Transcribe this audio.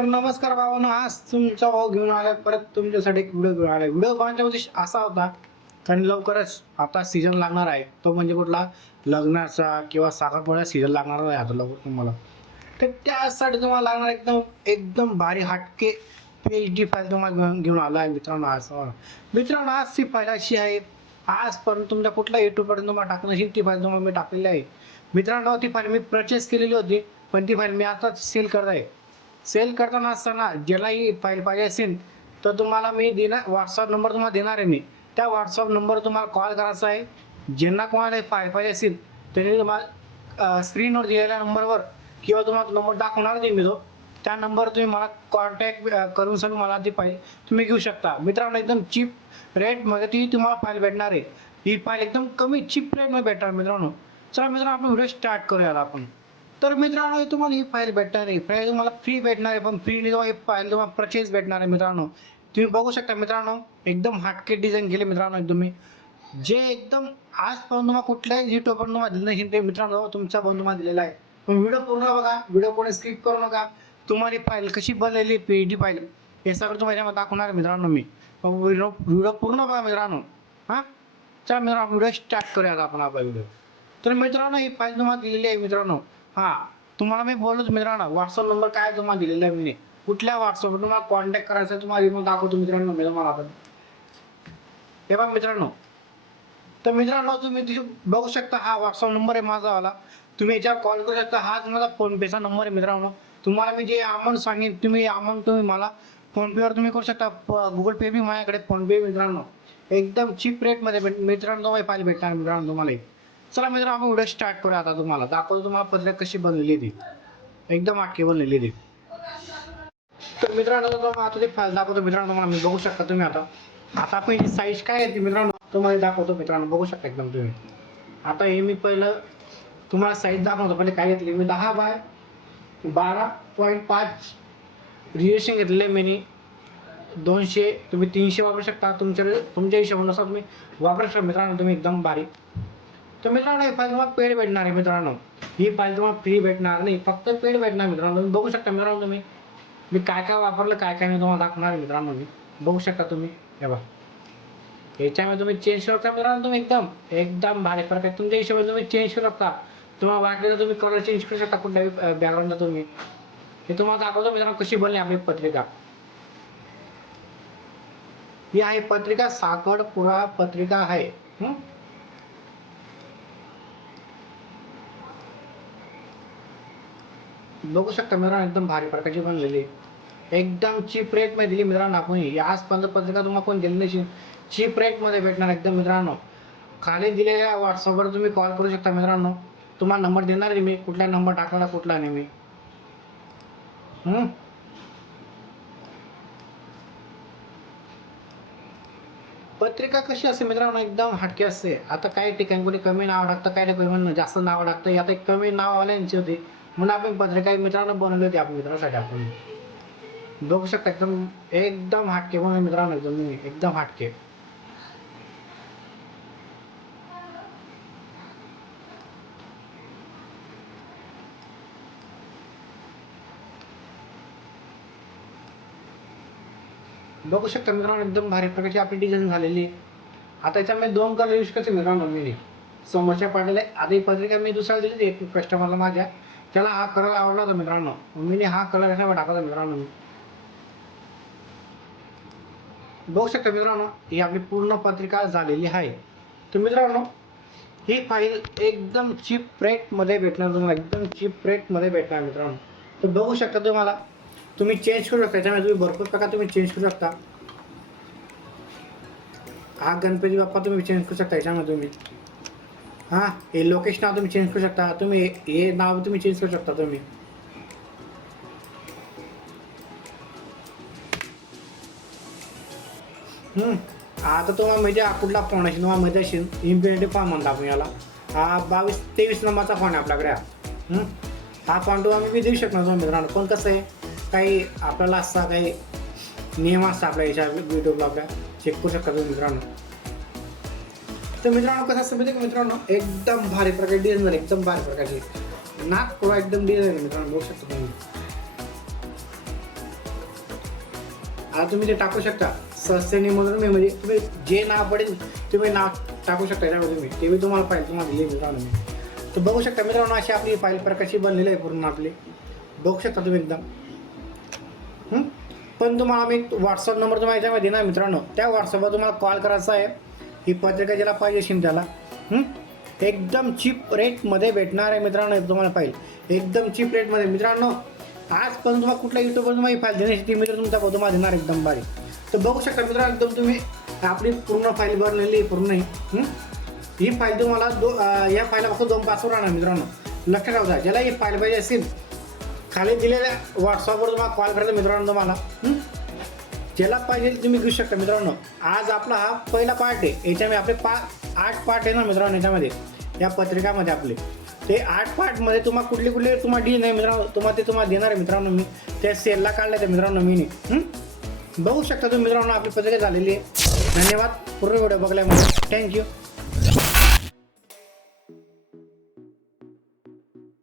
तर नमस्कार भावांनो आज तुमचा भाऊ घेऊन आलाय परत तुमच्यासाठी एक व्हिडिओ घेऊन आलाय. व्हिडिओ पाहण्याचा उद्देश असा होता कारण लवकरच आता सीझन लागणार आहे. तो म्हणजे कुठला? लग्नाचा किंवा साखरपुड्याचा सीझन लागणार आहे आता लवकर तुम्हाला. तर त्यासाठी तुम्हाला लागणार एकदम एकदम भारी हटके पी एच डी फाईल तुम्हाला घेऊन घेऊन आला आहे मित्रांनो आज. मित्रांनो आज ती फाईल अशी आहे आजपर्यंत तुमच्या कुठल्या युट्यूबपर्यंत तुम्हाला टाकणं असेल ती फाईल तुम्हाला मी टाकलेली आहे. मित्रांनो ती फाईल मी परचेस केलेली होती पण ती फाईल मी आता सेल करत आहे. सेल करताना असताना ज्यालाही फाईल पाहिजे असेल तर तुम्हाला मी देणार व्हॉट्सअप नंबर तुम्हाला देणार आहे मी. त्या व्हॉट्सअप नंबर तुम्हाला कॉल करायचा आहे. ज्यांना कोणाला फाईल पाहिजे असेल त्यांनी तुम्हाला स्क्रीनवर दिलेल्या नंबरवर किंवा तुम्हाला नंबर दाखवणार नाही मी तो त्या नंबर तुम्ही मला कॉन्टॅक्ट करून सर मला ती फाईल तुम्ही घेऊ शकता. मित्रांनो एकदम चीप रेटमध्ये ती तुम्हाला फाईल भेटणार आहे. ही फाईल एकदम कमी चीप रेटमध्ये भेटणार मित्रांनो. चला मित्रांनो आपण व्हिडिओ स्टार्ट करूया आपण. तर मित्रांनो तुम्हाला ही फाईल भेटणार आहे. फाईल तुम्हाला फ्री भेटणार आहे. पण फ्री तुम्हाला ही फाईल तुम्हाला परचेस भेटणार आहे मित्रांनो. तुम्ही बघू शकता मित्रांनो एकदम हाटके डिझाईन केले मित्रांनो एकदम जे एकदम आजपर्यंत तुम्हाला कुठल्याही युट्यूबवर तुम्हाला दिलं नाही ते मित्रांनो तुमचा बंधू तुम्हाला दिलेला आहे. पण व्हिडिओ पूर्ण बघा. व्हिडिओ कोणी स्किप करू नका. तुम्हाला ही फाईल कशी बनलेली पी डी फाईल हे सगळं तुम्हाला याच्यामध्ये दाखवणार आहे मित्रांनो मी. व्हिडिओ व्हिडिओ पूर्ण बघा मित्रांनो. हां? चला मित्रांनो व्हिडिओ स्टार्ट करूया आपण आपला व्हिडिओ तर मित्रांनो ही फाईल तुम्हाला दिलेली आहे मित्रांनो. हां तुम्हाला मी बोललोच मित्रांनो व्हॉट्सअप नंबर काय तुम्हाला दिलेला आहे मी. कुठल्या व्हॉट्सअपवर तुम्हाला कॉन्टॅक्ट करायचा आहे तुम्हाला इथून दाखवतो मित्रांनो मी तुम्हाला आता. हे बघा मित्रांनो तर मित्रांनो तुम्ही तिथे बघू शकता हा व्हॉट्सअप नंबर आहे माझा वाला. तुम्ही याच्यावर कॉल करू शकता हाच माझा फोनपेचा नंबर आहे मित्रांनो. तुम्हाला मी जे अमाऊंट सांगेन तुम्ही अमाऊंट तुम्ही मला फोनपेवर तुम्ही करू शकता. गुगल पे बी माझ्याकडे फोनपे मित्रांनो. एकदम चीप रेटमध्ये भेट मित्रांनो पाहिजे भेटणार मित्रांनो तुम्हाला. चला मित्र आपण व्हिडिओ स्टार्ट करूया आता तुम्हाला. दाखवतो तुम्हाला पत्र कशी बनलेली ती एकदम आखी बनलेली ती तर मित्रांनो आता ते फाईल दाखवतो. मित्रांनो तुम्हाला मी बघू शकता तुम्ही आता. आता आपण ही साईज काय आहे ती मित्रांनो तुम्हाला दाखवतो मित्रांनो. बघू शकता एकदम तुम्ही. आता हे मी पहिलं तुम्हाला साईज दाखवतो. पहिले काय घेतली? मी दहा बाय बारा पॉईंट पाच रिएशन घेतले मी. दोनशे तुम्ही तीनशे वापरू शकता. तुमच्या तुमच्या हिशोबानुसार तुम्ही वापरू शकता. मित्रांनो तुम्ही एकदम बारीक तर मित्रांनो ही फाईल तुम्हाला पेड भेटणार आहे मित्रांनो. ही फाईल तुम्हाला फ्री भेटणार नाही. फक्त पेड भेटणार मित्रांनो. तुम्ही बघू शकता मित्रांनो तुम्ही. मी काय काय वापरलं काय काय मी तुम्हाला दाखवणार आहे मित्रांनो मी. बघू शकता तुम्ही. हे बघा. याच्यामध्ये तुम्ही चेंज करू शकता मित्रांनो तुम्ही एकदम. एकदम भारी प्रकारे तुमच्या हिशोबाने तुम्ही चेंज करू शकता. तुम्हाला वाटलं तर तुम्ही कलर चेंज करू शकता कुठल्याही बॅकग्राऊंडला तुम्ही. हे तुम्हाला दाखवतो मित्रांनो कशी बनली आपली पत्रिका. ही आहे पत्रिका साखरपुडा पत्रिका आहे. बघू शकता मित्रांनो एकदम भारी प्रकारची बनलेली एकदम चीप रेटमध्ये दिली मित्रांनो आपण ही. आजपर्यंत पत्रिका तुम्हाला कोण दिली नाही चीप रेटमध्ये भेटणार एकदम मित्रांनो. खाली दिलेल्या व्हॉट्सअपवर तुम्ही कॉल करू शकता मित्रांनो. तुम्हाला नंबर देणार आहे मी. कुठला नंबर टाकला कुठला नाही मी. पत्रिका कशी असते मित्रांनो? एकदम हटकी असते. आता काही ठिकाणी कोणी कमी नाव टाकतं काही ठिकाणी जास्त नाव टाकतं. आता कमी कमी नाववाल्यांची होती. म्हणून आपण पत्रिका मित्रांना बनवले बनवली होती आपल्या मित्रासाठी आपण. बघू शकता एकदम एकदम हाटके म्हणून मित्रांनो एकदम एकदम हाटके. बघू शकता मित्रांनो एकदम भारी प्रकारची आपली डिझाईन झालेली. आहे आता याच्यामध्ये दोन कलर यूज करते मित्रांनो मी. समोरच्या पाडलेले आधी पत्रिका मी दुसऱ्याला दिली एक कस्टमरला माझ्या. त्याला हा कलर आवडला होता मित्रांनो. मी हा कलर याच्यावर टाकला मित्रांनो. मी बघू शकता मित्रांनो ही आपली पूर्ण पत्रिका झालेली आहे. तर मित्रांनो ही फाईल एकदम चीप रेटमध्ये भेटणार तुम्हाला एकदम चीप रेटमध्ये भेटणार मित्रांनो. तर बघू शकता तुम्हाला तुम्ही चेंज करू शकता त्याच्यामध्ये तुम्ही भरपूर प्रकार तुम्ही चेंज करू शकता. हा गणपती बाप्पा तुम्ही चेंज करू शकता याच्यामध्ये तुम्ही. हां हे लोकेश नाव तुम्ही चेंज करू शकता. तुम्ही हे- नाव तुम्ही चेंज करू शकता तुम्ही. आता तुम्हाला माहिती आहे कुठला फोन असेल तुम्हाला माहिती असेल इम्पिनिटी फॉर्म म्हणता आपण याला. हा बावीस तेवीस नंबरचा फोन आहे आपल्याकडे. हा. हम्म. फोन तुम्हाला मी देऊ शकणार तुम्ही मित्रांनो. पण कसं आहे काही आपल्याला असा काही नियम असतात आपल्या याच्या युट्यूबला आपल्या चेक करू शकता तुम्ही मित्रांनो. तर मित्रांनो कसं असतं माहिती मित्रांनो? एकदम भारी प्रकारे डिझाईन झाली एकदम भारी प्रकारची नाक पुरा एकदम डिझाईन मित्रांनो बघू शकता तुम्ही. आता तुम्ही ते टाकू शकता. सस्टेनेबल मी म्हणजे तुम्ही जे नाव पडेल तुम्ही नाव टाकू शकता त्यामध्ये तुम्ही. ते मी तुम्हाला फाईल तुम्हाला दिली मित्रांनो. मी तर बघू शकता मित्रांनो अशी आपली फाईल प्रकाशी बनलेली आहे पूर्ण आपली. बघू शकता तुम्ही एकदम. पण तुम्हाला आम्ही व्हॉट्सअप नंबर तुम्हाला याच्यामध्ये ना मित्रांनो. त्या व्हॉट्सअपवर तुम्हाला कॉल करायचा आहे. ही पत्रिका ज्याला पाहिजे असेल त्याला. एकदम चीप रेटमध्ये भेटणार आहे मित्रांनो तुम्हाला पाहिजे. एकदम चीप रेटमध्ये मित्रांनो आज पण तुम्हाला कुठल्या युट्यूबवर तुम्हाला ही फाईल देण्याची ती मित्र तुमचा तुम्हाला देणार एकदम भारी. तर बघू शकता मित्रांनो एकदम तुम्ही आपली पूर्ण फाईल भरलेली पूर्ण ही. फाईल तुम्हाला दो या फाईला फक्त दोन पासवर्ड राहणार मित्रांनो. लक्षात ठेवता ज्याला ही फाईल पाहिजे असेल खाली दिलेल्या व्हॉट्सअपवर तुम्हाला कॉल करायचा मित्रांनो तुम्हाला. ज्याला पाहिजे तुम्ही घेऊ शकता मित्रांनो. आज आपला हा पहिला पार्ट आहे. याच्यामध्ये आपले पा आठ पार्ट आहे ना मित्रांनो याच्यामध्ये. या पत्रिकामध्ये आपले. ते आठ पार्टमध्ये तुम्हाला कुठले कुठले तुम्हाला डी नाही मित्रांनो. तुम्हाला ते तुम्हाला देणार आहे मित्रांनो मी. त्या सेलला काढलं आहे मित्रांनो मी बघू शकता तुम्ही मित्रांनो आपली पत्रिका झालेली आहे. धन्यवाद. पूर्ण व्हिडिओ बघल्यामुळे थँक्यू